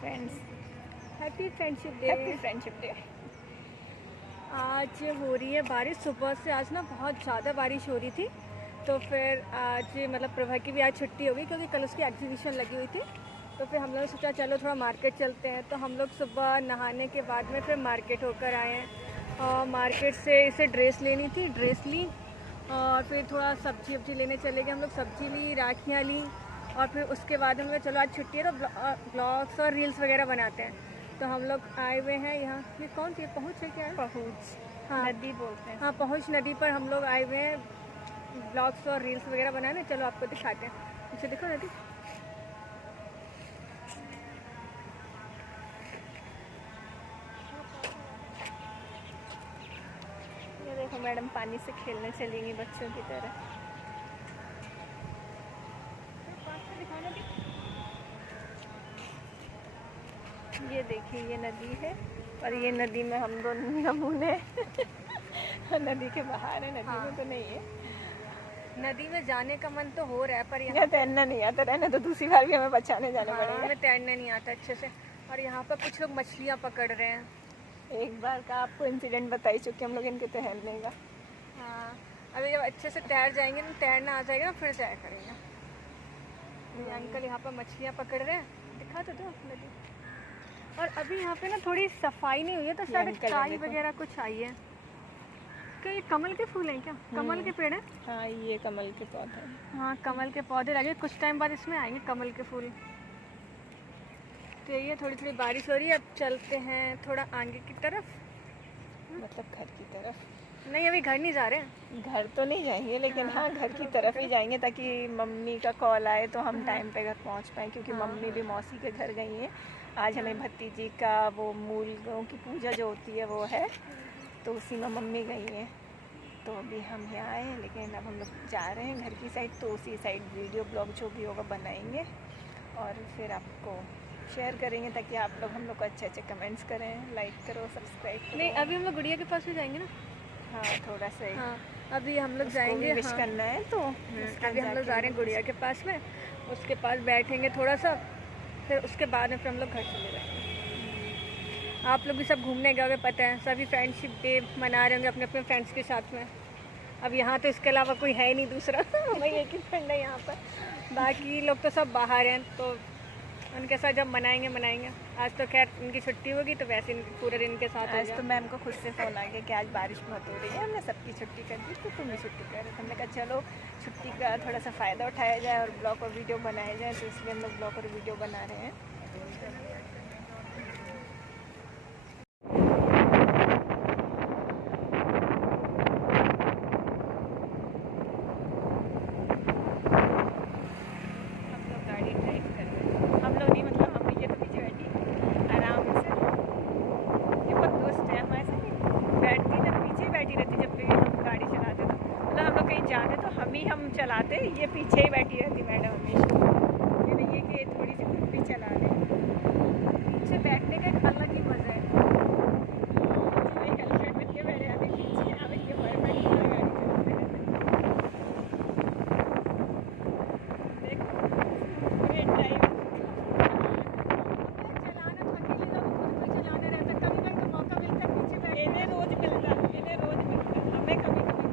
Friends, happy friendship day. Happy friendship day. आज हो रही है बारिश सुबह से। आज ना बहुत ज़्यादा बारिश हो रही थी, तो फिर आज मतलब प्रभा की भी आज छुट्टी होगी क्योंकि कल उसकी एग्जीबिशन लगी हुई थी। तो फिर हम लोगों ने सोचा चलो थोड़ा मार्केट चलते हैं। तो हम लोग सुबह नहाने के बाद में फिर मार्केट होकर आए हैं और मार्केट से इसे ड्रेस लेनी थी, ड्रेस ली और फिर थोड़ा सब्जी वब्जी लेने चले गए। हम लोग सब्जी ली, राखियाँ ली और फिर उसके बाद हम लोग चलो आज छुट्टी है तो ब्लॉग्स और रील्स वगैरह बनाते हैं। तो हम लोग आए हुए हैं यहाँ। ये कौन सी पहुँच है क्या? पहुँच, हाँ नदी बोलते हैं। हाँ, पहुँच नदी पर हम लोग आए हुए हैं ब्लॉग्स और रील्स वगैरह बनाने। चलो आपको दिखाते हैं, पीछे देखो नदी। ये देखो मैडम पानी से खेलने चलेंगी बच्चों की तरह। ये देखिए ये नदी है और ये नदी में हम दोनों नमूने नदी के बाहर है, नदी में तो नहीं है। नदी में जाने का मन तो हो रहा है पर यहाँ तैरना नहीं आता, रहने तो दूसरी बार भी हमें बचाने जाने पड़ेगा। हमें तैरना नहीं आता अच्छे से। और यहाँ पर कुछ लोग मछलियाँ पकड़ रहे हैं। एक बार का आपको इंसिडेंट बता ही चुके हम लोग इनके तैरने का। हाँ, अभी जब अच्छे से तैर जाएंगे ना, तैरना आ जाएगा ना, फिर जाया करेंगे। ये अंकल यहाँ पर मछलियाँ पकड़ रहे हैं, दिखा तो दो नदी। और अभी यहाँ पे ना थोड़ी सफाई नहीं हुई है तो शायद काई वगैरह कुछ आई है। क्या ये कमल के फूल हैं क्या? कमल के पेड़ हैं? हाँ ये कमल के पौधे हैं। हाँ कमल के पौधे लगे, कुछ टाइम बाद इसमें आएंगे कमल के फूल। तो ये थोड़ी थोड़ी बारिश हो रही है। अब चलते हैं थोड़ा आगे की तरफ, मतलब घर की तरफ नहीं अभी घर नहीं जा रहे हैं। घर तो नहीं जाएंगे लेकिन हाँ घर की तरफ ही जाएंगे ताकि मम्मी का कॉल आए तो हम टाइम पे घर पहुंच पाएँ, क्योंकि मम्मी भी मौसी के घर गई हैं। आज हमें भतीजी का वो मूलों की पूजा जो होती है वो है, तो उसी में मम्मी गई हैं। तो अभी हम यहाँ आए हैं लेकिन अब हम लोग जा रहे हैं घर की साइड, तो उसी साइड वीडियो ब्लॉग जो भी होगा बनाएंगे और फिर आपको शेयर करेंगे ताकि आप लोग हम लोग को अच्छे अच्छे कमेंट्स करें, लाइक करो, सब्सक्राइब करो। नहीं अभी हम लोग गुड़िया के पास भी जाएंगे ना। हाँ थोड़ा सा हाँ अभी हम लोग जाएंगे, विश करना है तो अभी हम लोग जा रहे हैं गुड़िया के पास में। उसके पास बैठेंगे थोड़ा सा, फिर उसके बाद में फिर हम लोग घर चले जाएंगे। आप लोग भी सब घूमने गए होंगे, पता है सभी फ्रेंडशिप डे मना रहे होंगे अपने अपने फ्रेंड्स के साथ में। अब यहाँ तो इसके अलावा कोई है नहीं दूसरा वही एक ही फ्रेंड है यहाँ पर, बाकी लोग तो सब बाहर हैं। तो उनके साथ जब मनाएंगे। आज तो खैर उनकी छुट्टी होगी तो वैसे पूरे दिन के साथ। आज तो मैम को खुद से फ़ोन आ गया कि आज बारिश बहुत हो रही है, हमने सबकी छुट्टी कर दी तो तुम भी छुट्टी कर रहे। हमने कहा चलो छुट्टी का थोड़ा सा फ़ायदा उठाया जाए और ब्लॉग और वीडियो बनाया जाए, तो इसलिए हम लोग ब्लॉग और वीडियो बना रहे हैं। हम चलाते, ये पीछे ही बैठी रहती मैडम हमेशा। ये नहीं है कि थोड़ी सी खुद भी चला ले, पीछे बैठने का एक अलग ही मज़ा है। हेलमेट में के बैठे अभी पीछे अभी ये गाड़ी चलाते हैं। देखो ग्रेट ड्राइव चलाना तो अकेले का खुद को चलाना रहता, कभी कभी तो मौका मिलता है पीछे बैठने। इन्हें रोज मिलता, हमें कभी कभी।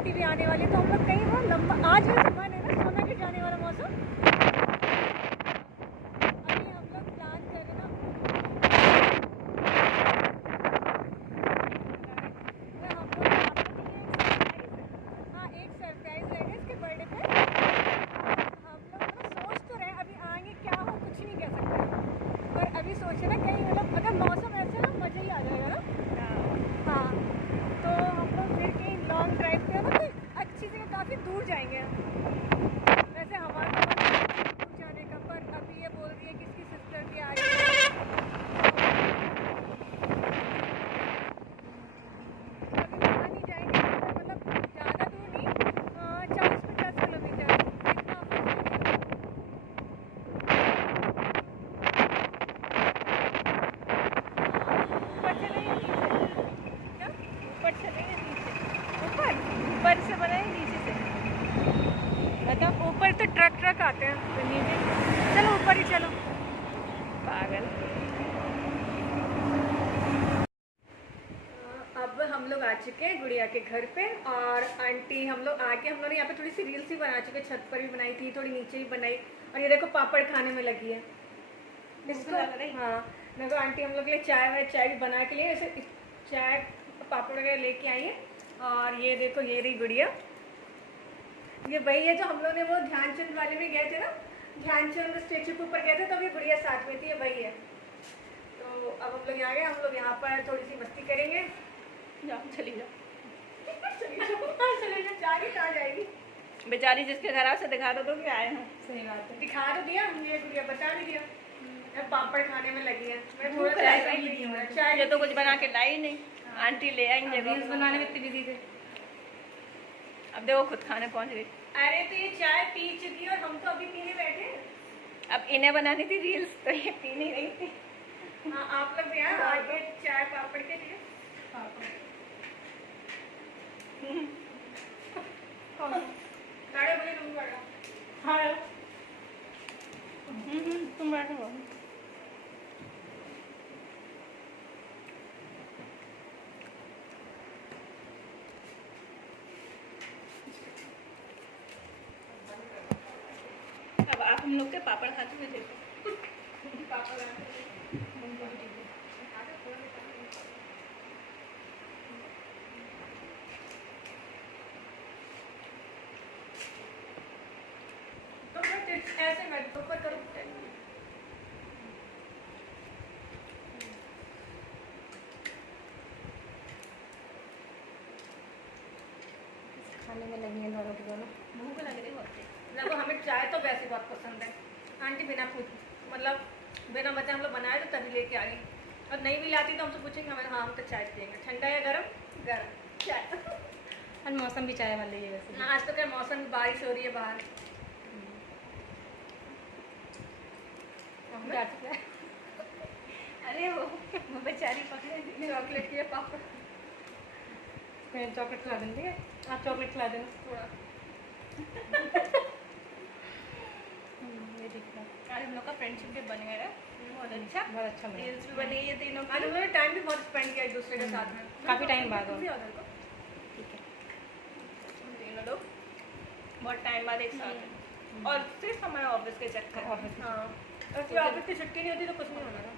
छुट्टी भी आने वाली है, तो हम लोग कहीं वो लंबा आज भी सुबह है ना सोना के जाने वाला मौसम। अभी हम लोग प्लान कर रहे ना, हाँ एक सरप्राइज रहेगा इसके बर्थडे पे। हम लोग मतलब सोच तो रहे अभी आएंगे क्या हो कुछ नहीं कह सकते, पर अभी सोचे ना कहीं मतलब अगर मौसम ऐसे ना मज़ा ही आ जाएगा ना। हाँ तो हम लोग फिर कहीं लॉन्ग ड्राइव पे ना कोई अच्छी जगह काफ़ी दूर जाएंगे। वैसे हमारा तो मन है दूर जाने का, पर अभी ये बोल रही है कि इसकी सिस्टर भी आ रही है। अभी वहाँ नहीं जाएंगे, मतलब ज़्यादा दूर नहीं, 40-50 किलोमीटर इतना हम लोग जाएंगे। ऊपर चलेंगे नीचे, क्या ऊपर चलेंगे नीचे, ऊपर? ऊपर से बनाए नीचे से। मतलब ऊपर तो ट्रक आते हैं, तो नीचे चलो ऊपर ही चलो। पागल। अब हम लोग आ चुके हैं गुड़िया के घर पे, और आंटी हम लोग आके हम लोग यहाँ पे थोड़ी सी रील्स भी बना चुके, छत पर भी बनाई थी, थोड़ी नीचे भी बनाई, और ये देखो पापड़ खाने में लगी है इसको। हाँ देखो आंटी हम लोग के लिए चाय भी बना के लिए, ऐसे चाय पापड़ वगैरह लेके आई है। और ये देखो ये रही गुड़िया, ये वही है जो हम लोग ने वो ध्यानचंद वाले में गए थे ना, ध्यानचंद स्टेचू के ऊपर गए थे, तो ये गुड़िया साथ में थी, ये वही है। तो अब हम लोग यहाँ गए, हम लोग यहाँ पर थोड़ी सी मस्ती करेंगे। जाओ चली जाओ। चले जाओ, जाएगी कहाँ जाएगी? बेचारी जिसके घर आओ से दिखा दो कि आए हैं। सही बात है, दिखा तो दिया हमने, गुड़िया बता भी दिया। अब पापड़ खाने में लगी है, मैं भूख थोड़ा लगी चाय है। पी ली हूँ। ये तो कुछ बना के लाई नहीं, आंटी ले आएंगे। रील्स बनाने में इतनी बिजी थे। अब देखो खुद खाने पहुंच गई। अरे तो ये चाय पी चुकी और हम तो अभी पीने बैठे। अब इन्हें बनानी थी रील्स, तो ये पी नहीं रही थी। हाँ आप लोग भी यहाँ आगे चाय पापड़ के लिए। गाड़ी बोले तुम बैठो। हाँ तुम बैठो। अब आप हम लोग के पापड़ खाते हुए देखो। तो मैं ऐसे मैं ऊपर करूँ। खाने में लगी है दोनों की दोनों। भूख लग रही होती। देखो हमें चाय तो वैसे बहुत पसंद है, आंटी बिना पूछ मतलब बिना बताए हम लोग बनाए तो तभी लेके आ गई, और नहीं भी लाती तो हमसे पूछेंगे हमें, हाँ हम तो चाय पियेंगे, ठंडा या गरम? गरम चाय। आज मौसम भी चाय वाला ही है वैसे। हाँ आज तो क्या मौसम में बारिश हो रही है बाहर। अरे वो बेचारी पकड़े चॉकलेट के पापड़। मैं चॉकलेट खिला देंगे, आप चॉकलेट खिला देना थोड़ा ये दिख रहा है। आज हम लोग का फ्रेंडशिप भी बन गया है, बहुत अच्छा। बहुत अच्छा बना। रील्स भी बनी है तीनों आज हम लोग टाइम भी बहुत स्पेंड किया एक दूसरे के साथ में, काफी टाइम बाद तुम भी हो। आओ उधर को। ठीक है। तीनों लोग बहुत टाइम बाद एक साथ हैं। और सिर्फ हमारे ऑफिस के चक्कर। ऑफिस हाँ और फिर ऑफिस की छुट्टी नहीं होती तो कुछ नहीं होना था।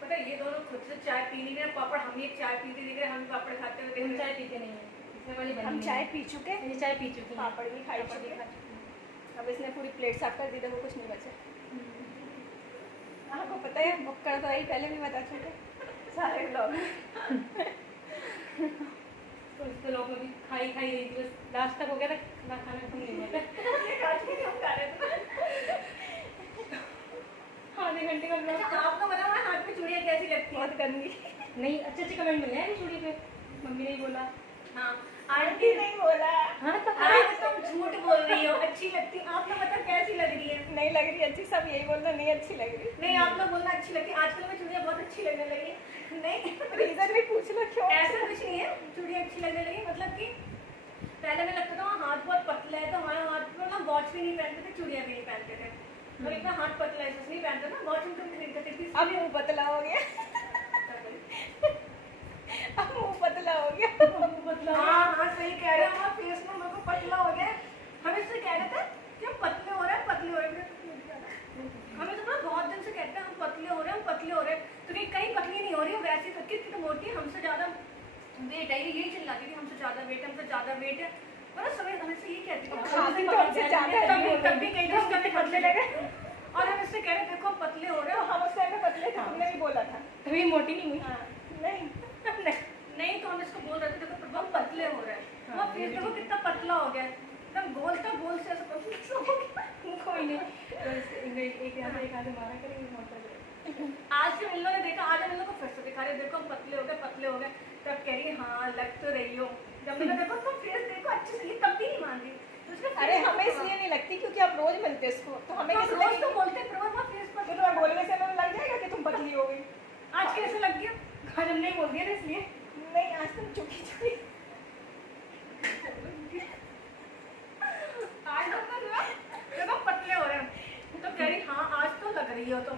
पता है ये दोनों खुद से चाय पी नहीं रहे, पापड़ हम ही चाय पीते दिख रहे, हम पापड़ खाते हुए देख हम रहे चाय हैं। पीते नहीं है, इसमें वाली बनी हम नहीं चाय है। पी चुके, ये चाय पी चुकी है। पापड़ भी खाई पापड़ भी चुके। खा चुकी है। अब इसने पूरी प्लेट साफ कर दी, देखो कुछ नहीं बचा। आपको पता है बुक कर तो आई, पहले भी बता चुके सारे लोग। तो इसके लोग भी खाई रही थी, बस लास्ट तक हो गया था ना, खाना खत्म नहीं हुआ था। आधे घंटे का ब्लॉग। अच्छा आपको बताओ हाथ में चूड़ियाँ कैसी लगती हैं? बहुत गंदी। नहीं अच्छे कमेंट मिले हैं चूड़ी पे, मम्मी ने ही बोला। हाँ आंटी नहीं बोला। हाँ तो आज तुम झूठ बोल रही हो, अच्छी लगती। आप लोग बताओ कैसी लग रही है? नहीं लग रही अच्छी, सब यही बोलते नहीं अच्छी लग रही। नहीं आप लोग बोलना अच्छी लगती है, आजकल में चूड़ियाँ बहुत अच्छी लगने लगी। नहीं रीजन भी पूछ लो क्यों। ऐसा कुछ नहीं है, चूड़ियाँ अच्छी लगने लगी मतलब कि पहले में लगता था हाथ बहुत पतला है तो हमारा हाथ वॉच भी नहीं पहनते थे, चूड़ियाँ भी नहीं पहनते थे, और इतना हाथ पतला है नहीं पहनते ना, वॉच उनको खरीदते थे। अब मुँह पतला हो गया। अब मुँह पतला हो गया। हाँ हाँ सही कह रहे हैं, फेस में मेरे को पतला हो गया। हम इससे कह रहे थे कि हम पतले हो रहे हैं, पतले हो रहे हैं। हमें तो ना बहुत दिन से कहते हैं हम पतले हो रहे हैं, हम पतले हो रहे हैं, तो कहीं पतली नहीं हो रही है, वैसे तो कितनी तो मोटी है, हमसे ज़्यादा वेट है, यही चिल्लाती थी हमसे ज़्यादा वेट है, हमसे ज़्यादा वेट है। मतलब समय हमें से ये कहती थी खाती तो हमसे ज़्यादा है, कभी कहीं तो उसका भी पतले लगे, और हम इससे कह रहे देखो हम पतले हो रहे हैं। हम उस टाइम में पतले थे, हमने भी बोला था। तभी मोटी नहीं हुई। हाँ, नहीं नहीं तो हम इसको बोल रहे थे देखो प्रभु हम पतले हो रहे हैं, वो फेस देखो कितना पतला हो गया है, एकदम गोल का गोल से ऐसा पतला हो गया। कोई नहीं, एक यहाँ से एक हाथ से मारा करेंगे, मोटा करेंगे। आज जब इन लोगों ने देखा, आज हम इन लोगों को फिर से दिखा रहे देखो हम पतले हो गए, पतले हो गए, तब कह रही है हाँ लग तो रही हो। जब मैंने देखो तुम फेस देखो अच्छे से, ये तब भी नहीं मान रही। तो उसका अरे face हमें देखो। इसलिए नहीं लगती क्योंकि आप रोज मिलते इसको, तो हमें तो कैसे रोज लगेगी? तो बोलते हैं प्रभु हमारा फेस तो पर, तुम्हें बोलने से हमें लग जाएगा कि तुम पतली हो गई। आज कैसे लग गया? आज हमने ही बोल दिया ना इसलिए। नहीं, आज तुम चुकी चुकी। आज देखो पतले हो रहे हैं, तो कह रही हाँ आज तो लग रही हो तुम।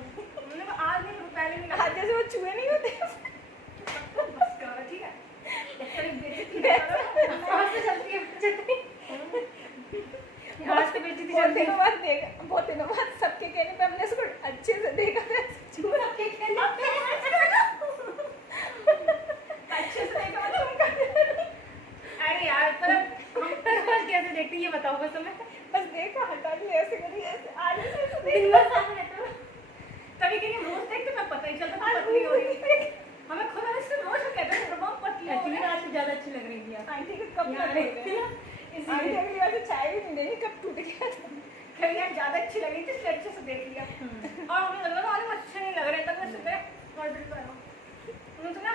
मैंने कहा आज नहीं, पहले नहीं लगा। आज जैसे वो चूहे नहीं होते। बस करो, ठीक है। तेरी बेइज्जती ना करो। आज से चलती है बेइज्जती। आज से बेइज्जती बहुत चलती दिनों है। बाद देखा, बहुत दिनों बाद सबके कहने पे हमने इसको अच्छे से देखा था। चूहा के कहने अच्छे से देखा मतलब अरे यार पर आज कैसे देखती है ये बताओ बस हमें। बस देखा, हटा दिया, ऐसे करी, ऐसे आज ऐसे दिन देखा। भर सामने रहता है। कभी कभी रोज देखते ना पता ही चलता था पतली हो रही है। हमें खुद इससे रोज कहते हैं प्रभु पतली हो एक्चुअली रही है। आज से ज़्यादा अच्छी लग रही थी आप। आंटी को कब यहाँ तक आ हो रही थी गया? ना, आंटी इसलिए। अगली बार से चाय भी नहीं देगी, कब टूट गया था। कहीं यार ज्यादा अच्छी लगी थी इसलिए अच्छे से देख लिया। और हमें लग रहा था अरे अच्छे नहीं लग रहे, तब मैं सुबह ऑर्डर कर रहा हूँ। उन्होंने सुना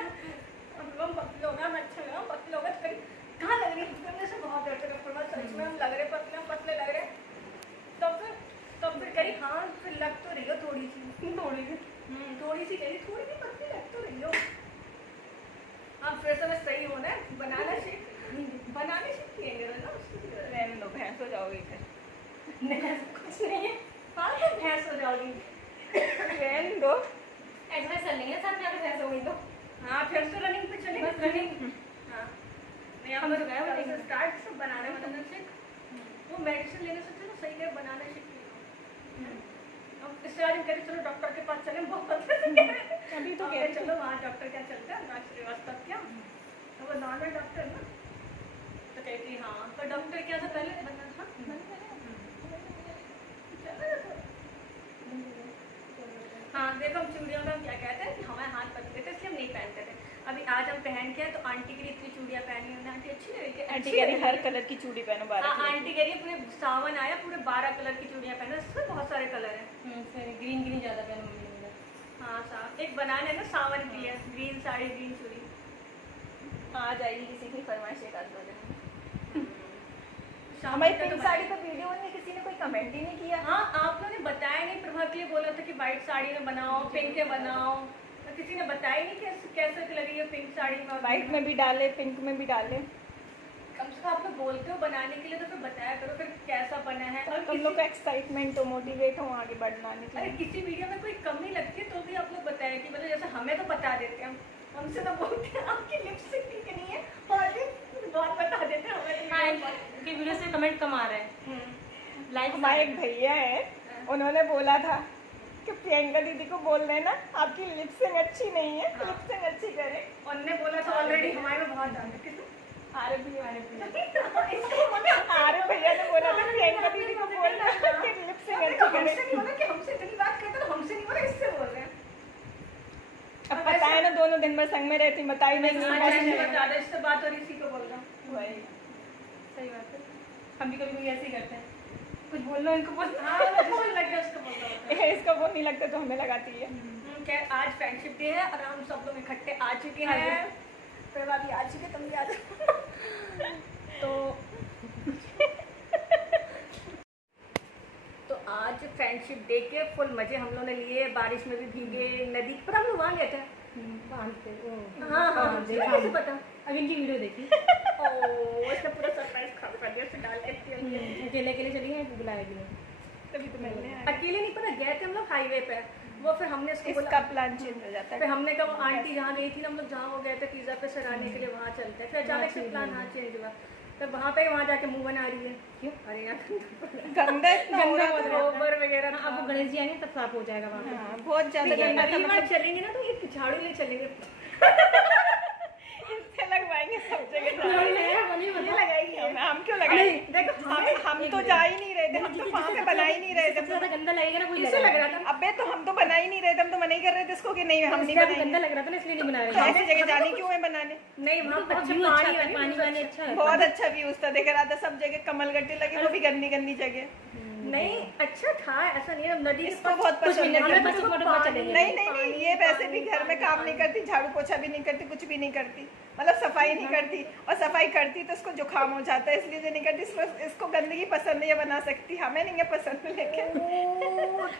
हम पतले हो गए, हम अच्छे लगा, पतले हो गए, तो कहीं कहाँ लग रही है? हमने से बहुत देर तक प्रभु सच में हम लग रहे पतले, हम पतले लग रहे। तब फिर करी हाँ फिर लग तो रही हो थोड़ी सी, थोड़ी सी करी, थोड़ी सी पतली लग तो रही हो। अब फिर से मैं सही हो ना, बनाना पिएंगे ना उसको। रहने दो, भैंस हो जाओगी फिर। कुछ नहीं है। हाँ तुम भैंस हो जाओगी। रहने दो। एक्सरसाइज कर लेंगे साथ में, अगर भैंस हो गई तो। हाँ फिर से रनिंग पे चलेंगे। बस रनिंग। हाँ हम तो गए हुए थे। स्टार्ट से बनाना बनाना शेक, वो मेडिसिन लेने से चलो सही है, बनाना शेक अब इससे आज हम कह रहे चलो डॉक्टर के पास चले, बहुत पतले से कह रहे थे। अभी तो हम कह कहे, रही चलो वहाँ डॉक्टर क्या चलता है नाच श्रीवास्तव क्या, तो वो नॉर्मल डॉक्टर ना, तो कहती हाँ तो डॉक्टर क्या था पहले बना था हाँ देखो हम चूड़ियों का क्या कहते हैं कि हमारे हाथ पतले थे इसलिए हम नहीं पहनते थे। अभी आज हम पहन के आए तो आंटी के लिए इतनी चूड़ियाँ पहनी हमने, आंटी अच्छी लगी आंटी कह रही हर कलर की चूड़ी पहनो, 12 हाँ कलर आंटी कह रही है पूरे सावन आया पूरे 12 कलर की चूड़ियाँ पहनो, इसमें बहुत सारे कलर हैं। ग्रीन ग्रीन ज़्यादा पहन मम्मी ने बोला। हाँ सावन एक बनाने ना सावन के लिए ग्रीन साड़ी ग्रीन चूड़ी। आ जाएगी किसी की फरमाइश एक आध 2 दिन। शाम हमारी का तो पिंक साड़ी पर वीडियो में किसी ने कोई कमेंट ही नहीं किया। हाँ आप लोगों ने बताया नहीं, प्रभा के लिए बोला था कि वाइट साड़ी में बनाओ पिंक के बनाओ, तो किसी ने बताया नहीं कैसे कैसे लगी है पिंक साड़ी में। वाइट में भी डाले, पिंक में भी डाले। कम से कम आप लोग बोलते हो बनाने के लिए तो फिर बताया करो फिर कैसा बना है। और तुम लोग का एक्साइटमेंट हो, मोटिवेट हो आगे बढ़ाने के अरे लिए। किसी वीडियो में कोई कमी लगती है तो भी आप लोग बताया कि मतलब जैसे हमें तो बता देते हैं, हमसे तो बोलते हैं आपकी लिपस्टिक ठीक नहीं है, और भी बहुत बता देते हैं हाँ हमें। इनकी वीडियो से कमेंट कम आ रहे हैं। लाइक हमारे एक भैया है, उन्होंने बोला था कि प्रियंका दीदी को बोल देना आपकी लिपसिंग अच्छी नहीं है, लिपसिंग अच्छी करे। उनने बोला था ऑलरेडी हमारे में बहुत डाल किसने आरे भैया आरे भैया ने बोला था प्रियंका दीदी को बोलना कि लिपसिंग अच्छी करे। हमसे नहीं बोला कि हमसे इतनी बात करते तो हमसे नहीं बोला, इससे बोल रहे हैं। अब पता है ना दोनों दिन भर संग में रहती, बताई नहीं। ज्यादा इससे बात हो रही इसी को बोल रहा हूँ। वही सही बात है, हम भी कभी कभी ऐसे ही करते हैं, कुछ बोल लो इनको बोल। हाँ बोल लग गया उसको बोल रहा हूँ। इसका वो नहीं लगता तो हमें लगाती है। क्या आज फ्रेंडशिप डे है और हम सब लोग इकट्ठे आ चुके हैं, प्रभा भी आ चुके, तुम भी आ जाओ। तो आज फ्रेंडशिप डे के फुल मजे हम लोगों ने लिए, बारिश में भी भीगे, नदी पर हम लोग वहाँ गए थे। हाँ हाँ देखा कैसे पता? अब इनकी वीडियो देखी। ओह इसने पूरा सरप्राइज खा कर दिया, डाल के अकेले अकेले चली गई बुलाएगी। तभी तो मिलने आए। अकेले नहीं, पता गए थे हम लोग हाईवे पे, वो फिर हमने उसको बोला, इसका प्लान चेंज हो जाता फिर है। हमने कहा वो आंटी जहाँ गई थी ना, हम लोग जहाँ वो गए थे पिज़्ज़ा पे सराहने के लिए, वहाँ चलते हैं। फिर अचानक से प्लान हाँ चेंज हुआ, तो वहाँ जाके मुंह बना रही है। क्यों? अरे यार गंदा इतना हो रहा था। गोबर वगैरह हाँ, अब वो गणेश जी आएंगे तब साफ हो जाएगा वहाँ पे। हाँ, बहुत ज्यादा नहीं, गंदा था। अगली बार मतलब चलेंगे ना तो एक झाड़ू ले चलेंगे। इससे लगवाएंगे सब जगह नहीं, झाड़ू। नहीं, वो नहीं बता। लगाएगी हम क्यों लगाएंगे? देखो हम तो जा ही नहीं रहे थे, हम तो वहाँ पे बना ही नहीं रहे थे। सबसे ज्यादा गंदा लगेगा ना वही इसे लग रहा था। अबे तो हम तो बना ही नहीं रहे थे, हम तो मना ही कर रहे थे इसको कि नहीं हम नहीं गंदा बनाएंगे। लग रहा था ना, इसलिए नहीं बना रहे। ऐसी जगह जाने क्यों है बनाने? नहीं वहाँ बहुत अच्छा व्यू अच्छा पानी था, वानी पानी वानी अच्छा है। बहुत अच्छा व्यूज था, देख रहा था सब जगह कमल गट्टे लगे, वो भी गंदी गंदी जगह। नहीं अच्छा था, ऐसा नहीं है, नदी के इसको पास बहुत कुछ पसंद मिनट है। में बस फोटो खींच चलेंगे। नहीं नहीं नहीं, ये वैसे भी घर में काम नहीं करती, झाड़ू पोछा भी नहीं करती, कुछ भी नहीं करती, मतलब सफाई नहीं करती। और सफाई करती तो इसको जुकाम हो जाता है, इसलिए जो नहीं करती। इसको गंदगी पसंद है, ये बना सकती, हमें नहीं है पसंद। लेकिन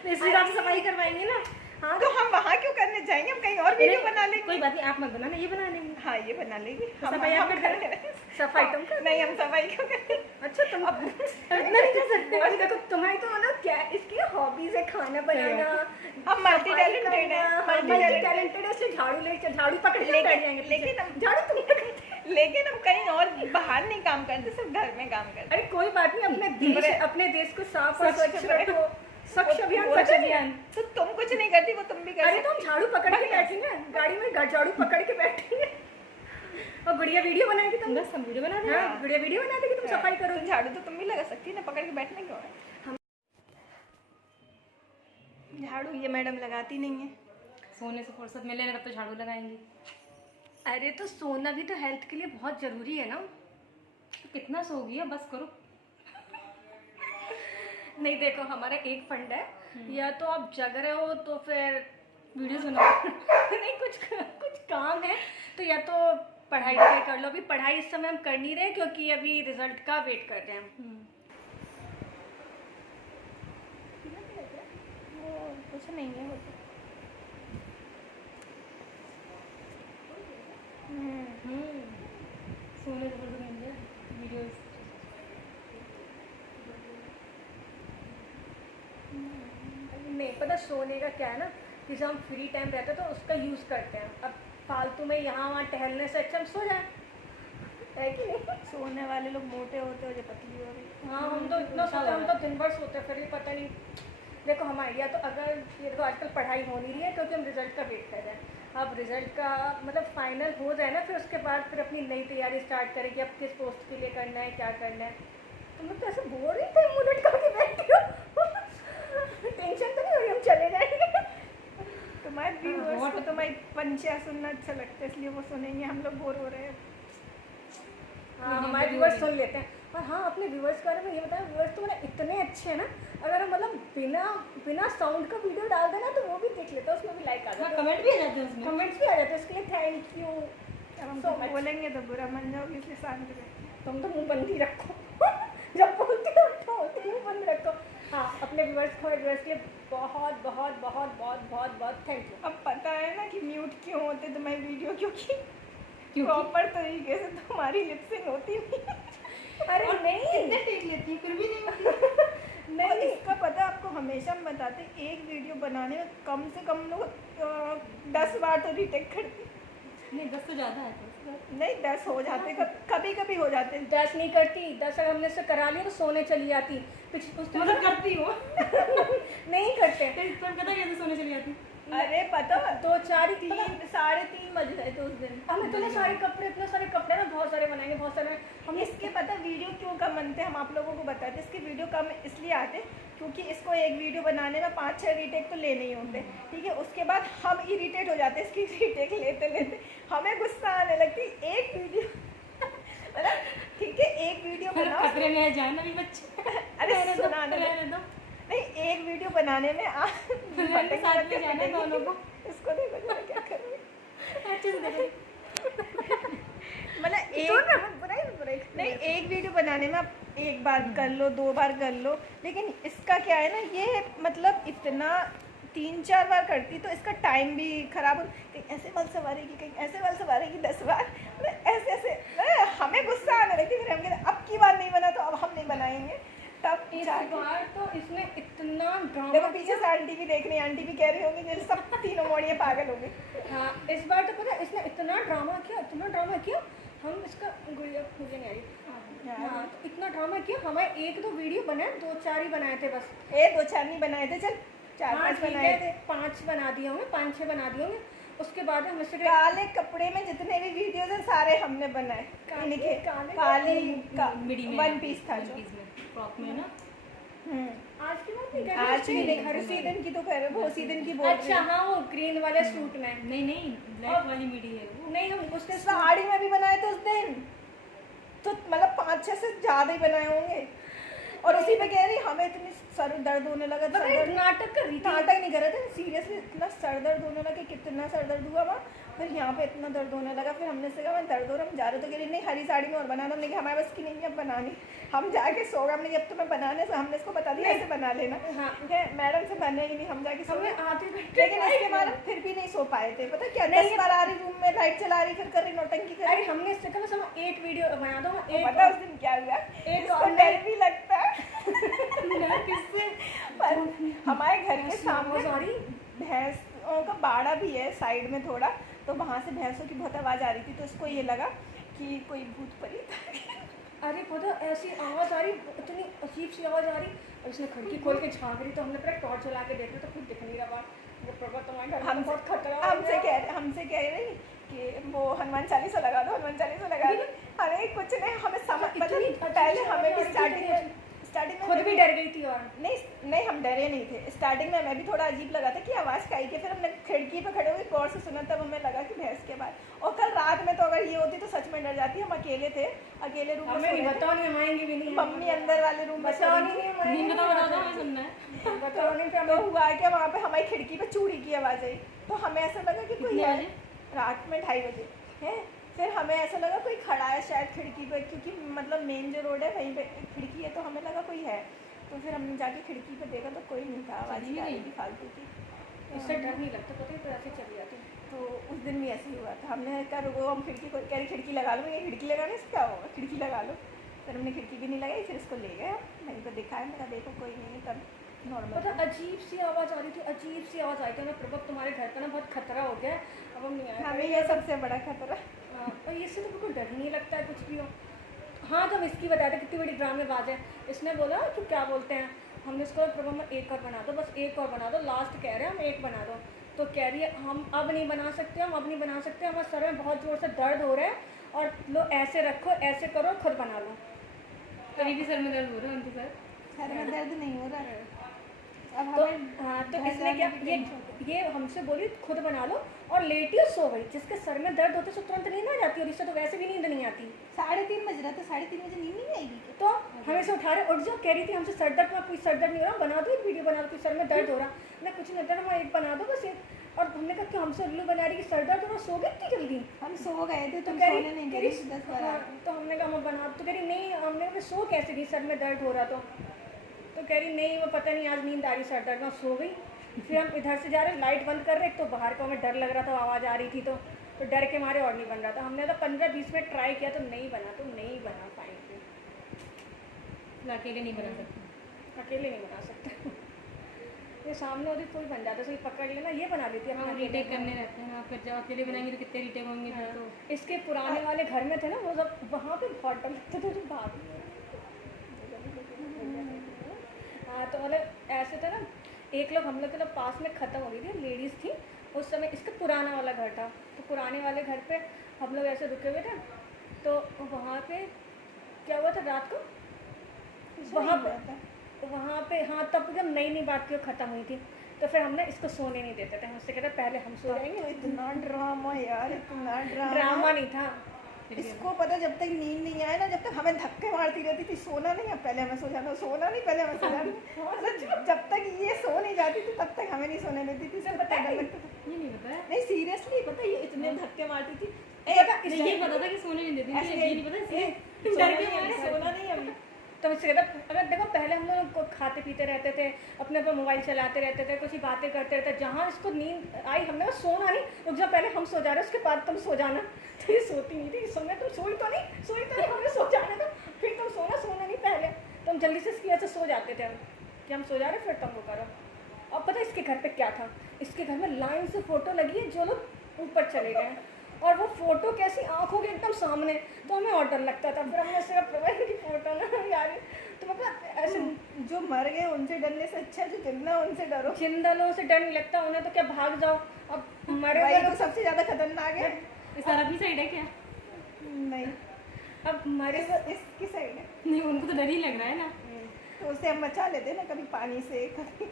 इस हिसाब से सफाई करवाएंगे ना। हाँ तो हम वहाँ क्यों करने जाएंगे? हम कहीं और वीडियो बना लेंगे। कोई बात नहीं, आप मत बनाना, ये बना लेंगे। हाँ ये बना लेंगे। सफाई आप कर देना। सफाई तुम कर। नहीं, हम सफाई क्यों करें? अच्छा तुम इतना नहीं कर सकते। और देखो तुम्हारी तो मतलब क्या इसकी हॉबीज है, खाना बनाना, हम मल्टी टैलेंटेड हैं, मल्टी टैलेंटेड है, इसलिए झाड़ू पकड़ के बैठ जाएंगे। लेकिन हम झाड़ू तुम पकड़ते। लेकिन हम कहीं और बाहर नहीं काम करते, सिर्फ घर में काम करते। अरे कोई बात नहीं, अपने देश को साफ और स्वच्छ रखो। स्वच्छ अभियान, वो स्वच्छ अभियान। तो तुम कुछ नहीं करती, वो तुम भी करती। अरे तो हम झाड़ू पकड़ के बैठेंगे गाड़ी में, झाड़ू पकड़ के बैठेंगे और गुड़िया वीडियो बनाएगी तुम। बस हम वीडियो बना देंगे। हाँ गुड़िया वीडियो बना देगी, तुम सफाई करो। झाड़ू तो तुम भी लगा सकती है ना, पकड़ के बैठने क्यों है? झाड़ू ये मैडम लगाती नहीं है। सोने से फुर्सत मिले ना तब तो झाड़ू लगाएंगे। अरे तो सोना भी तो हेल्थ के लिए बहुत जरूरी है ना। तो कितना सोगी है, बस करो। नहीं देखो हमारा एक फंड है, या तो आप जग रहे हो तो फिर वीडियोस बनाओ नहीं कुछ काम है तो या तो पढ़ाई लिखाई कर लो। अभी पढ़ाई इस समय हम कर नहीं रहे क्योंकि अभी रिजल्ट का वेट कर रहे हैं हम। वो कुछ नहीं है, वो तो सोने से फुर्सत मिल जाए वीडियोस। नहीं पता सोने का क्या है ना, कि जब हम फ्री टाइम रहता है तो उसका यूज़ करते हैं। अब फालतू में यहाँ वहाँ टहलने से अच्छा हम सो जाए, है कि नहीं? सोने वाले लोग मोटे होते हो, जो पतली हो रही। हाँ हम तो इतना सोते, हम तो दिन भर सोते, फिर भी पता नहीं। देखो हमारे या तो अगर ये देखो आजकल पढ़ाई हो नहीं रही है क्योंकि हम रिजल्ट का वेट कर रहे हैं। अब रिजल्ट का मतलब फाइनल हो जाए ना, फिर उसके बाद फिर अपनी नई तैयारी स्टार्ट करें कि अब किस पोस्ट के लिए करना है, क्या करना है। तुम लोग तो ऐसे बोर ही थे, मुँह लटका के बैठे हो टेंशन तो नहीं हो रही हम चले जाएंगे? तुम्हारे व्यूअर्स को तुम्हारी पंचिया सुनना अच्छा लगता है, इसलिए वो सुनेंगे। हम लोग बोर हो रहे हैं। हाँ हमारे व्यूअर्स सुन लेते हैं। और हाँ अपने व्यूअर्स के बारे में ये बताया, व्यूअर्स तो मतलब इतने अच्छे हैं ना, अगर हम मतलब बिना साउंड का वीडियो डाल देना तो वो भी देख लेते हैं, उसमें भी लाइक आ जाता है, कमेंट भी आ जाते हैं उसमें। कमेंट्स भी आ जाते हैं, उसके लिए थैंक यू। अब हम So कुछ much. बोलेंगे तो बुरा मान जाओगे, इसलिए शांत रहे। तुम तो मुंह बंद ही रखो जब बोलती हो तो मुंह बंद रखो। हाँ अपने व्यूअर्स के लिए बहुत बहुत बहुत बहुत बहुत बहुत थैंक यू। अब पता है ना कि म्यूट क्यों होते तुम्हारी वीडियो, क्योंकि प्रॉपर तरीके से तुम्हारी लिपसिंग होती नहीं। अरे नहीं कितने टेक लेती है फिर भी नहीं होती। नहीं, इसका पता है आपको, हमेशा हम बताते एक वीडियो बनाने में कम से कम लोग 10 बार तो रीटेक करती। नहीं 10 तो ज़्यादा है। नहीं 10 हो जाते, कभी कभी हो जाते। 10 नहीं करती, 10 अगर हमने से करा लिया तो सोने चली जाती। मतलब करती हो नहीं करते। पर पता कैसे सोने चली जाती। अरे पता 2 4 3 3:30 बज गए थे उस दिन। हम इतने सारे कपड़े ना बहुत सारे बनाएंगे, बहुत सारे। हम इसके पता वीडियो क्यों कम बनते हैं, हम आप लोगों को बताते। इसके वीडियो कम इसलिए आते क्योंकि इसको एक वीडियो बनाने में 5-6 रीटेक तो लेने ही होते, ठीक है। उसके बाद हम इरिटेट हो जाते इसकी रीटेक लेते लेते, हमें गुस्सा आने लगती। एक वीडियो मतलब ठीक है, एक वीडियो बनाओ, खतरे में जाए ना भी बच्चे। अरे सुनाने दो। रहने दो। नहीं एक वीडियो बनाने में साथ में जाना है दोनों को। इसको देखो जरा क्या कर रही है। अच्छे से देखो। मतलब एक नहीं, एक वीडियो बनाने में आप एक बार कर लो, 2 बार कर लो, लेकिन इसका क्या है ना, ये मतलब इतना 3-4 बार करती तो इसका टाइम भी खराब हो। कहीं ऐसे बाल संवारेगी, कहीं ऐसे बाल संवारेगी 10 बार, मतलब ऐसे हमें गुस्सा आने लगती। फिर हम कहते अब की बार नहीं बना तो अब हम नहीं बनाएंगे। तब बार तो इसने इतना ड्रामा देखो पीछे से आंटी भी देख रही है, आंटी भी कह रही होंगी जैसे सब तीनों मोड़ियाँ पागल हो गई। हाँ, इस बार तो पता है इसने इतना ड्रामा किया, हम इसका गुड़िया खोलेंगे यार। हाँ, तो इतना ड्रामा किया, हमारे 1-2 वीडियो बनाए, 2-4 ही बनाए थे बस। 2-4 नहीं बनाए थे, चल 4-5 बनाए थे। 5 बना दिए होंगे, 5-6 बना दिए होंगे। उसके बाद हम इससे काले कपड़े में जितने भी वीडियोस हैं सारे हमने बनाए। काले काली वन पीस था जो फ्रॉक में ना। आज की बात नहीं कर रही, आज की नहीं, हर सीजन की तो कह रहे, वो सीजन की बोल रही अच्छा हाँ, वो ग्रीन वाले सूट में। नहीं ब्लैक वाली मिडी है वो। नहीं, हम उसने साड़ी में भी बनाए थे उस दिन, तो मतलब 5-6 से ज्यादा ही बनाए होंगे। और उसी पे कह रही हमें इतनी सर दर्द होने लगा, नाटक कर रही थी। नाटक नहीं कर रहे थे, सीरियसली इतना सर दर्द होने लगा, कितना सर दर्द हुआ वहाँ, फिर यहाँ पे इतना दर्द होने लगा। फिर हमने से कहा मैं दर्द हो रहा, हम जा रहे तो कह रही नहीं हरी साड़ी में और बनाना, नहीं हमारे बस की नहीं है अब बनानी। हम जाके सो गए, हमने जब तुम्हें बनाने से हमने इसको बता दिया ऐसे बना लेना। हाँ, मैडम से बने ही नहीं, हम जाके सो गए। लेकिन इसके बाद फिर भी नहीं सो पाए थे, पता क्या 10 बार आ रही रूम में, लाइट चला रही, फिर कर रही नौटंकी कर रही। हमने इससे कहा बस हम 1 वीडियो बना दो, पता उस दिन क्या हुआ, एक और डर भी लगता है किससे? पर हमारे घर के सामने भैंसों का बाड़ा भी है साइड में थोड़ा, तो वहाँ से भैंसों की बहुत आवाज़ आ रही थी, तो इसको ये लगा कि कोई भूत प्रेत था। अरे पता ऐसी आवाज़ आ रही, इतनी अजीब सी आवाज़ आ रही, और उसने खिड़की खोल के झाँक रही, तो हमने पूरा टॉर्च चला के देखा तो कुछ दिख नहीं रहा। प्रभा तुम्हारे घर में बहुत खतरा, हमसे कह रही कि वो हनुमान चालीसा लगा दो, हनुमान चालीसा लगा दो। अरे कुछ नहीं, हमें समझ पहले हमें भी स्टार्टिंग में खुद भी डर गई थी। और नहीं हम डरे नहीं थे स्टार्टिंग में, हमें भी थोड़ा अजीब लगा था कि आवाज़ का आई के, फिर हमने खिड़की पे खड़े हुए गौर से सुना, तब हमें लगा कि भैंस के बाद। और कल रात में तो अगर ये होती तो सच में डर जाती। हम अकेले थे, अकेले रूम में, बताओ नहीं, हम आएंगे भी नहीं, मम्मी अंदर वाले रूम में बताओ नहीं, बताओ नहीं। तो हुआ क्या, वहाँ पे हमारी खिड़की पे चूड़ी की आवाज़ आई, तो हमें ऐसा लगा कि कोई है, रात में 2:30 बजे है। फिर हमें ऐसा लगा कोई खड़ा है शायद खिड़की पे, क्योंकि मतलब मेन जो रोड है वहीं पे खिड़की है, तो हमें लगा कोई है। तो फिर हमने जाके खिड़की पे देखा तो कोई नहीं था, आवाज़ ही आ रही थी फालतू की। इससे डर नहीं लगता, पता है, तो ऐसे चली जाती। तो उस दिन भी ऐसे ही हुआ था। हमने कहा रुको, हम खिड़की को कह रही खिड़की लगा लो, ये खिड़की लगाने से क्या होगा, खिड़की लगा लो। फिर हमने खिड़की भी नहीं लगाई, फिर इसको ले गए, मैंने तो दिखाया, मेरा देखो कोई नहीं है, तब नॉर्मल। पता अजीब सी आवाज़ आ रही थी, अजीब सी आवाज़ आई थी। मैं प्रभा तुम्हारे घर का ना बहुत खतरा हो गया है, अब हम नहीं आए। हमें ये सबसे बड़ा खतरा। और इससे तो बिल्कुल डर ही नहीं लगता है कुछ भी हो। हाँ, तो हम इसकी बताया था कितनी बड़ी ड्रामेबाज है। इसने बोला कि क्या बोलते हैं, हमने इसको प्रभा में 1 और बना दो, बस 1 और बना दो, लास्ट कह रहे हैं हम 1 बना दो। तो कह रही है हम अब नहीं बना सकते, हम अब नहीं बना सकते, हमारे सर में बहुत ज़ोर से दर्द हो रहा है, और लो ऐसे रखो, ऐसे करो, खुद बना लो। कभी भी सर में दर्द हो रहा है उनके साथ? सर में दर्द नहीं हो रहा है अब तो हमें। हाँ, तो इसने क्या ये हमसे बोली खुद बना लो, और लेटी और सो गई। जिसके सर में दर्द होते तो तुरंत नींद आ जाती, और इससे तो वैसे भी नींद नहीं आती। 3:30 बज रहा था, 3:30 बजे नींद नहीं आएगी क्या? तो हमें से उठा रहे, उठ जाओ, कह रही थी हमसे सर दर्द, कोई सर दर्द नहीं हो रहा, बना दो एक वीडियो, बना दो, कोई सर में दर्द हो रहा। मैं कुछ नहीं करना, 1 बना दो बस 1। और हमने कहा कि हमसे उल्लू बना रही कि सर दर्द हो रहा, सो गई इतनी जल्दी। हम सो गए थे, तो तुम कह सोने नहीं दे रही थी 10 बार। हाँ, तो हमने कहा हम बना, तो कह रही नहीं, हमने कहा सो कैसे गई, सर में दर्द हो रहा तो कह रही नहीं वो पता नहीं आज नींद आ रही, सर दर्द में सो गई। फिर हम इधर से जा रहे, लाइट बंद कर रहे, तो बाहर का हमें डर लग रहा था, आवाज़ आ रही थी, तो डर के मारे और नहीं बन रहा था। हमने तो 15-20 मिनट ट्राई किया, तो नहीं बना पाएंगे। अकेले नहीं बना सकते, अकेले नहीं बना सकते। ये सामने होती कोई बन जाता, तो पकड़ लेना, ये बना लेती है। हम रीटेक करने रहते हैं, फिर जब अकेले बनाएंगे तो कितने रीटेक होंगे फिर तो। इसके पुराने वाले घर में थे ना, वो सब वहाँ पे बहुत डर लगते थे, तो भाग। हाँ, तो मतलब ऐसे था ना, एक लोग हम लोग के लोग पास में ख़त्म हो गई थी, लेडीज़ थी उस समय। इसका पुराना वाला घर था, तो पुराने वाले घर पे हम लोग ऐसे रुके हुए थे, तो वहाँ पे क्या हुआ था रात को, वहाँ पे हाँ, तब जब नई बात की ख़त्म हुई थी, तो फिर हमने इसको सोने नहीं देते थे। हमसे कहते पहले हम सो जाएंगे। इतना ड्रामा यार, इतना ड्रामा नहीं था इसको पता, जब तक नींद नहीं आए ना, जब तक हमें धक्के मारती रहती थी, सोना नहीं, अब पहले हमें सो जाना, सोना नहीं, पहले हमें सो जाना। मतलब जब तक ये सो नहीं जाती थी तब तक हमें नहीं सोने देती थी। सब पता ये नहीं पता, नहीं सीरियसली पता, ये इतने धक्के मारती थी। ये पता था कि सोने नहीं देती थी, ये नहीं पता इसलिए डर के मारे सोना नहीं अभी। तो इससे कहता, अगर देखो पहले हम लोग खाते पीते रहते थे, अपने पे मोबाइल चलाते रहते थे, कुछ ही बातें करते रहते, जहाँ इसको नींद आई हमने कहा सोना नहीं, रुक जा, पहले हम सो जा रहे, उसके बाद तुम सो जाना। तो ये सोती नहीं थी, इस समय तुम सोई तो नहीं, हमें सो जाने दो, फिर तुम सोना नहीं पहले। तो हम जल्दी से इसकी वजह से सो जाते जाते थे हम कि हम सो जा रहे फिर तुम वो करो। अब पता है इसके घर पे क्या था, इसके घर में लाइन से फ़ोटो लगी है, जो लोग ऊपर चले गए और वो फ़ोटो कैसी आंखों के एकदम सामने, तो हमें और डर लगता था। फिर हमने सिर्फ प्रभाई की फ़ोटो ना यार, तो मतलब ऐसे जो मर गए उनसे डरने से अच्छा है जो जिंदा उनसे डरो। जिंदा लोगों से डर नहीं लगता, उन्हें तो क्या भाग जाओ। अब मरे भाई हुए तो लोग सबसे ज्यादा खतरनाक है। इस अरबी साइड है क्या? नहीं, अब मरे हुए इसकी साइड है, नहीं, उनको तो डर ही लग रहा है ना। तो उसे हम बचा लेते हैं ना, कभी पानी से कभी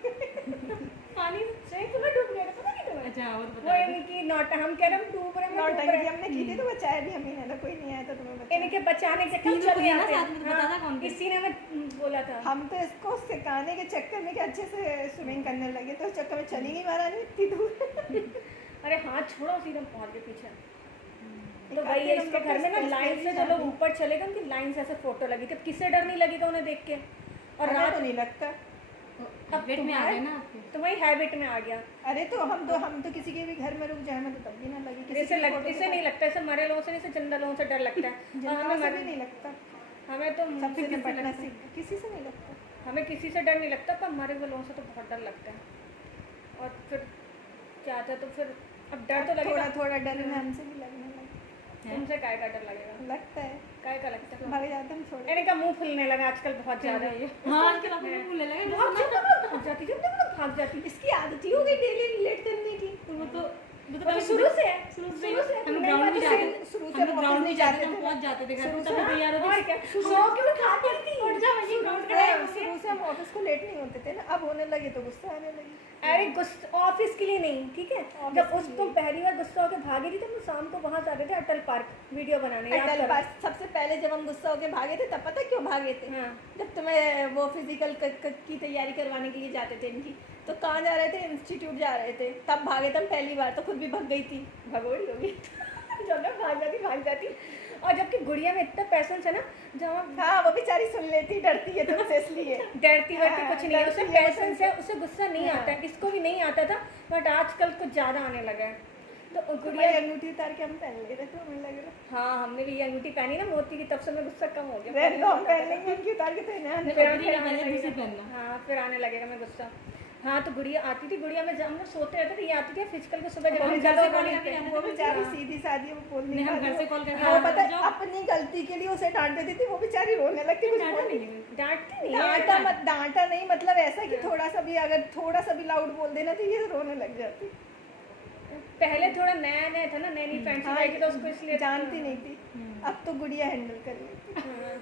पानी से तुम्हें डूब गए थे, पता नहीं तुम्हें? अच्छा, वो तो वो बता दो। इनकी नौट हम कह रहे हम डूब रहे हैं, डूब नौटंकी रहे हैं। हमने की थी तो बचाया भी हमें ना, कोई नहीं आया था तुम्हें बचाया। इनके बचाने के तीन चक्कर लोग चले हैं ना आते साथ में, तो बताना कौन थे? किसी ने हमें बोला था। हम तो इसको सिखाने के चक्कर में कि अच्छे से स्विमिंग करने लगे, तो उस चक्कर में चली नहीं महारानी इतनी दूर। अरे हाथ छोड़ो, सीधे पहुंच गए पीछे। तो एक भाई आधे इसके हम घर लोग में ना तो लाइन से जो स्पेशली लोग ऊपर चले गए उनकी लाइन से ऐसे फोटो लगी थी। अब किससे डर नहीं लगेगा उन्हें देख के? और हमें रात तो नहीं लगता। अब वेट में आ गए ना आपके। तुम्हारी हैबिट में आ गया। अरे तो हम तो किसी के भी घर में रुक जाए हमें तो तब भी ना लगी। किसी इसे की फोटो इसे नहीं लगता, इसे मरे लोगों से नहीं, इसे जिंदा लोगों से डर लगता है। और जिंदा हमें से भी नहीं लगता, हमें तो सबसे निपटना सीख, किसी से नहीं लगता। हमें किसी से डर नहीं लगता, पर मरे हुए लोगों से तो बहुत डर लगता है। और फिर क्या था, तो फिर अब डर तो लगेगा। थोड़ा थोड़ा डर में हमसे भी लगने लगा। तुमसे काय का डर लगेगा? लगता है, काय का लगता है? भाग जाते हम छोड़। इनका मुंह फूलने लगा आजकल बहुत ज्यादा। हाँ, आजकल आपको भी भूलने लगे। भाग जाती जब देखो तो भाग जाती। इसकी आदत ही हो गई डेली रिलेट करने की। वो तो तो शुरू से है, शुरू शुरू से हम नई ग्राउंड बात में तो जाते शुरू से हम हम ग्राउंड में ऑफिस जाते जाते हम थे। पहुंच जाते थे घर शुरू पे, से तभी तैयार और होते क्या, सो के उठाती थी। उठ जा वही ग्राउंड का टाइम हो गया। शुरू से हम ऑफिस को लेट नहीं होते थे ना, अब होने लगे तो गुस्सा आने लगी। अरे ऑफिस के लिए नहीं, ठीक है। ऑफिस जब के उस लिए। तुम पहली बार गुस्सा होकर भागी थी, तो हम शाम को वहां जाते थे अटल पार्क वीडियो बनाने। याद अटल करो। पास सबसे पहले जब हम गुस्सा होके भागे थे तब पता क्यों भागे थे? हाँ। जब तुम्हें वो फिजिकल की तैयारी करवाने के लिए जाते थे इनकी, तो कहाँ जा रहे थे? इंस्टीट्यूट जा रहे थे, तब भागे थे हम पहली बार। तो खुद भी भग गई थी, भगोड़ी होगी जब ना भाग जाती। और जबकि गुड़िया में इतना पैसेंस है ना, जब हाँ, वो बेचारी सुन लेती, डरती है तुमसे इसलिए। डरती वरती हाँ, कुछ नहीं है, उसे डरती है, पैसेंस है, उसे गुस्सा नहीं हाँ। आता है। इसको भी नहीं आता था, बट आजकल कुछ ज्यादा आने लगा है। तो गुड़िया गुड़िया, अंगूठी उतार के हम पहन ले रहे थे, हमें लग रहा हाँ हमने भी ये अंगूठी पहनी ना मोती की, तब से मेरा गुस्सा कम हो गया। है तो हम पहन लेंगे इनकी उतार के, तो इन्हें फिर अभी नहीं आने पहनना, दूसरी लगेगा। पहनना। हाँ फिर आने लगेगा मैं गुस्सा। हाँ तो गुड़िया आती थी, गुड़िया में जब हम लोग सोते रहते थे, ये आती थी फिजिकल के सुबह जब हम हम घर से चलो कॉल गाड़ी करके पे। आते वो थे। बेचारी हाँ। सीधी सादी वो बोल नहीं, हम घर से कॉल करके वो पता है जाओ। अपनी गलती के लिए उसे डांट देती थी, वो बेचारी रोने लगती। कुछ डांटा बोल नहीं है। डांटती नहीं है। डांटा नहीं, मतलब ऐसा कि थोड़ा सा भी अगर थोड़ा सा भी लाउड बोल देना तो ये रोने लग जाती। पहले थोड़ा नया नया था ना, नई नई फ्रेंडशिप आई थी, तो उसको इसलिए जानती नहीं थी। अब तो गुड़िया हैंडल कर लेती। हाँ।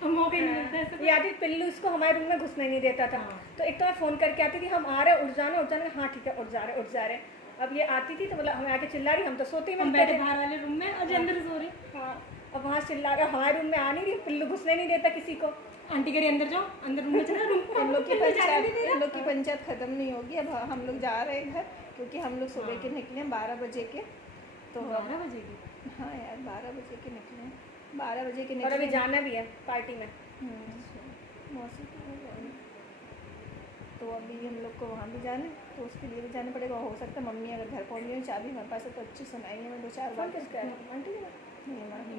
तो मौके नहीं मिलता है ऐसे। ये आती पिल्लू, इसको हमारे रूम में घुसने नहीं देता था। हाँ। तो एक तो मैं फ़ोन करके आती थी, हम आ रहे उठ जाना, हाँ ठीक है उठ जा रहे। अब ये आती थी तो मतलब हमें आके चिल्ला रही, हम तो सोते ही हम मिलते बैठे थे। बाहर वाले रूम में, अजय अंदर सो रही। हाँ, अब वहाँ चिल्ला रहा, हमारे रूम में आ नहीं रही, पिल्लू घुसने नहीं देता किसी को। आंटी कह रही अंदर जाओ, अंदर रूम में चला रूम। इन लोग की पंचायत खत्म नहीं होगी। अब हम लोग जा रहे हैं घर, क्योंकि हम लोग सुबह के निकले 12 बजे के। तो 12 बजे की। हाँ यार 12 बजे के निकले, 12 बजे के और अभी निकले। जाना भी है पार्टी में। मौसी की हो जाएगी। तो अभी हम लोग को वहाँ भी जाना है, तो उसके लिए भी जाना पड़ेगा। हो सकता है मम्मी अगर घर पहुँच गई, चाबी हमारे पास है तो अच्छी सुनाएंगे, मैं 2-4 बार। फोन किसका है? आंटी का? नहीं मानी।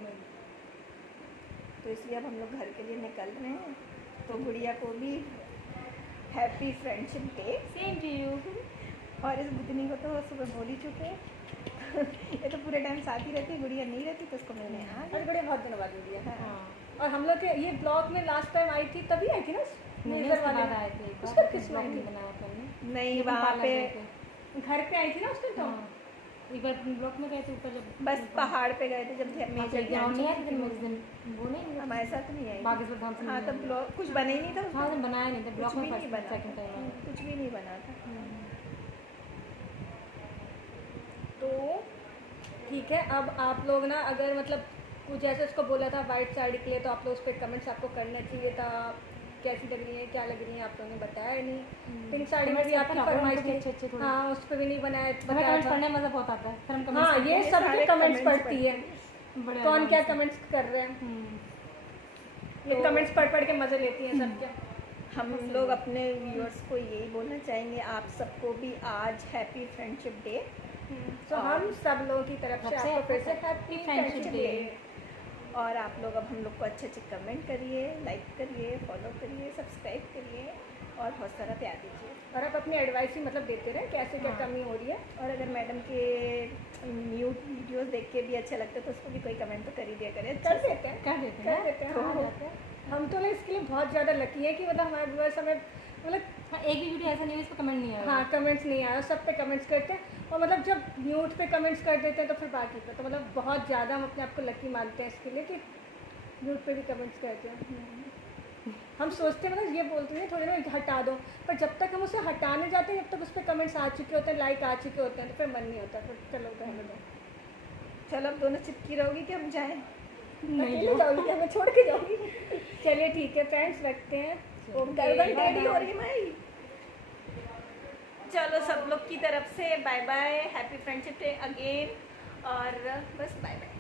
तो इसलिए अब हम लोग घर के लिए निकल रहे हैं। तो गुड़िया को भी happy friendship day. Same to you. और इस बुतनी को तो सुबह बोल ही चुके हैं ये तो पूरे टाइम साथ ही रहती है, गुड़िया नहीं रहती तो उसको मैंने और बड़े बहुत दिनों बाद मिली है। हाँ। और हम लोग के ये ब्लॉग में लास्ट टाइम आई थी, तभी आई थी ना नहीं, नेजर उसके वाले बाद में। आए थे एक बार, उसका फिर किस ब्लॉग में नहीं थी? बनाया था हमने। नहीं जब हम वहाँ पार्लर पे गए थे। घर पे आई थी ना उस दिन तो। हाँ। एक बार ब्लॉक में गए थे ऊपर, जब बस पहाड़ पे गए थे जब मेजर ग्राउंड नहीं आए थे उस दिन, वो नहीं हमारे साथ नहीं आई बागेश्वर धाम से हाँ मिले तब थे। ब्लॉग कुछ बना ही नहीं था उस हाँ दिन। उसने बनाया नहीं था ब्लॉक कुछ में, भी नहीं फर्स्ट बना सेकंड था। टाइम। कुछ भी नहीं बना था। तो ठीक है, अब आप लोग ना अगर मतलब कुछ ऐसे उसको बोला था वाइट साड़ी के लिए, तो आप लोग उस पर कमेंट्स आपको करना चाहिए था। कैसी लग रही है, क्या लग रही है, आप लोगों ने बताया नहीं। पिंक साड़ी में भी आपकी फरमाइश थी। अच्छे थोड़े। हाँ उस पर भी नहीं बनाया, हमें बताया कमेंट था। पढ़ने में मजा बहुत आता है, फिर हम हाँ कमेंट्स ये ये सबके सारे कमेंट्स comments पढ़ती है, बड़े कौन क्या आराम से। कमेंट्स कर रहे हैं। ये तो- कमेंट्स पढ़ के मजे लेती हैं सबके। हम लोग अपने व्यूअर्स को यही बोलना चाहेंगे, आप सबको भी आज हैप्पी फ्रेंडशिप डे। तो हम सब लोगों की तरफ से सबसे आपको फिर से happy happy friendship friendship day। Day. और आप लोग अब हम लोग को अच्छे अच्छे कमेंट करिए, लाइक करिए, फॉलो करिए, सब्सक्राइब करिए और बहुत सारा प्यार दीजिए। और आप अपनी एडवाइस भी मतलब देते रहे कैसे क्या कमी हो रही है। और अगर मैडम के म्यूट वीडियोस देख के भी अच्छे लगते तो उसको भी कोई कमेंट तो कर ही दिया करें। कर देते हैं कर देते कर हैं। देते हैं हाँ। हम तो ना इसके लिए बहुत ज़्यादा लकी है कि मतलब हमारे व्यूअर्स हमें मतलब हाँ, एक भी वीडियो ऐसा नहीं है इस पर कमेंट नहीं आया। हाँ कमेंट्स नहीं आया, सब पे कमेंट्स करते हैं। और मतलब जब म्यूट पे कमेंट्स कर देते हैं तो फिर बाकी पे तो मतलब बहुत ज़्यादा हम अपने आप को लकी मानते हैं इसके लिए कि म्यूट पे भी कमेंट्स करते हैं। हम सोचते हैं मतलब ये बोलते हैं थोड़ी देर हटा दो, पर जब तक हम उसे हटाने जाते हैं जब तक उस पर कमेंट्स आ चुके होते हैं, लाइक आ चुके होते हैं, तो फिर मन नहीं होता, फिर चलो रहने दो। चलो अब दोनों चिपकी रहोगी कि हम जाएं? अकेले जाओगी क्या, मैं छोड़ के जाऊँगी? चलिए ठीक है फ्रेंड्स, रखते हैं। गर्दन टेढ़ी हो रही है भाई। चलो सब लोग की तरफ से bye bye, happy friendship day again, और बस बाय बाय।